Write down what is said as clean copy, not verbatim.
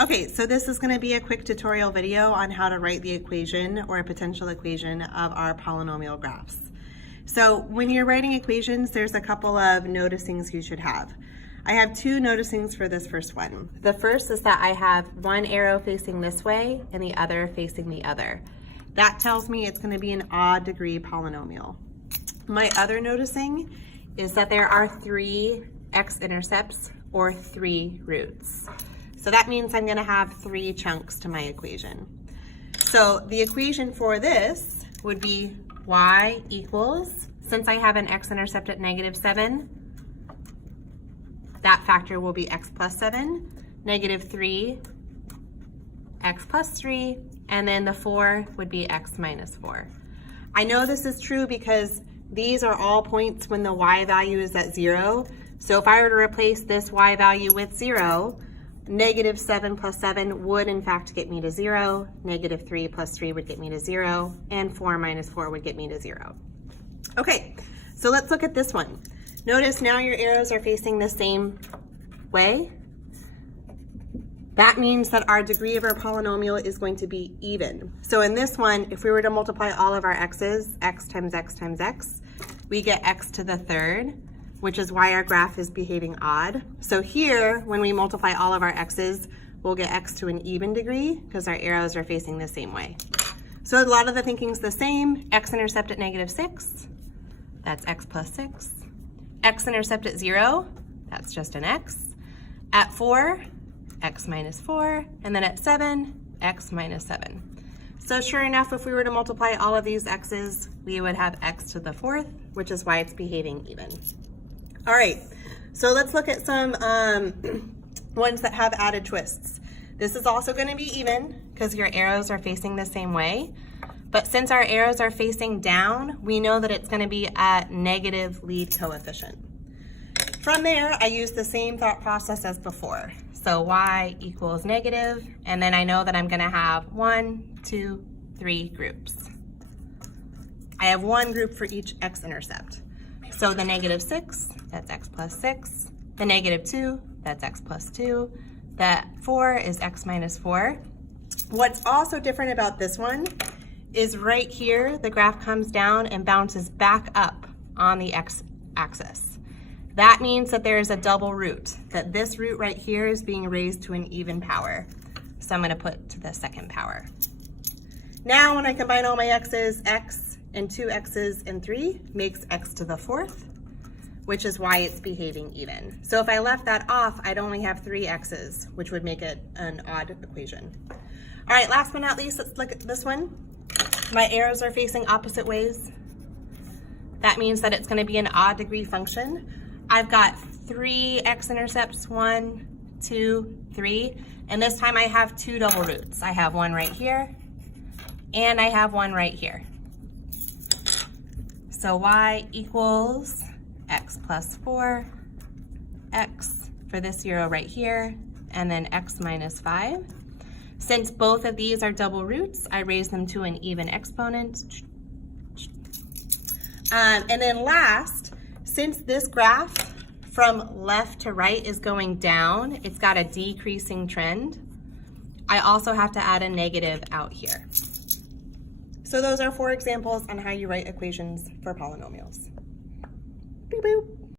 Okay, so this is going to be a quick tutorial video on how to write the equation or a potential equation of our polynomial graphs. So when you're writing equations, there's a couple of noticings you should have. I have two noticings for this first one. The first is that I have one arrow facing this way and the other facing the other. That tells me it's going to be an odd degree polynomial. My other noticing is that there are three x-intercepts or three roots. So that means I'm going to have three chunks to my equation. So the equation for this would be y equals, since I have an x-intercept at -7, that factor will be x plus 7, -3, x plus 3, and then the 4 would be x minus 4. I know this is true because these are all points when the y value is at 0. So if I were to replace this y value with 0, -7 plus 7 would in fact get me to 0, -3 plus 3 would get me to 0, and 4 minus 4 would get me to 0. Okay, so let's look at this one. Notice now your arrows are facing the same way. That means that our degree of our polynomial is going to be even. So in this one, if we were to multiply all of our x's, x times x times x, we get x to the third, which is why our graph is behaving odd. So here, when we multiply all of our x's, we'll get x to an even degree because our arrows are facing the same way. So a lot of the thinking's the same. X-intercept at -6, that's x plus 6. X-intercept at 0, that's just an x. At 4, x minus 4, and then at 7, x minus 7. So sure enough, if we were to multiply all of these x's, we would have x to the 4th, which is why it's behaving even. All right, so let's look at some ones that have added twists. This is also going to be even because your arrows are facing the same way. But since our arrows are facing down, we know that it's going to be at negative lead coefficient. From there, I use the same thought process as before. So y equals negative, and then I know that I'm going to have 1, 2, 3 groups. I have one group for each x-intercept. So the -6, that's x plus 6. The -2, that's x plus 2. The 4 is x minus 4. What's also different about this one is right here, the graph comes down and bounces back up on the x-axis. That means that there is a double root, that this root right here is being raised to an even power. So I'm going to put to the second power. Now when I combine all my x's, x and 2 x's and 3 makes x to the 4th, which is why it's behaving even. So if I left that off, I'd only have 3 x's, which would make it an odd equation. All right, last but not least, let's look at this one. My arrows are facing opposite ways. That means that it's going to be an odd degree function. I've got 3 x-intercepts, 1, 2, 3, and this time I have 2 double roots. I have one right here, and I have one right here. So y equals x plus 4, x for this 0 right here, and then x minus 5. Since both of these are double roots, I raise them to an even exponent. And then last, since this graph from left to right is going down, it's got a decreasing trend, I also have to add a negative out here. So those are 4 examples on how you write equations for polynomials. Boop, boop.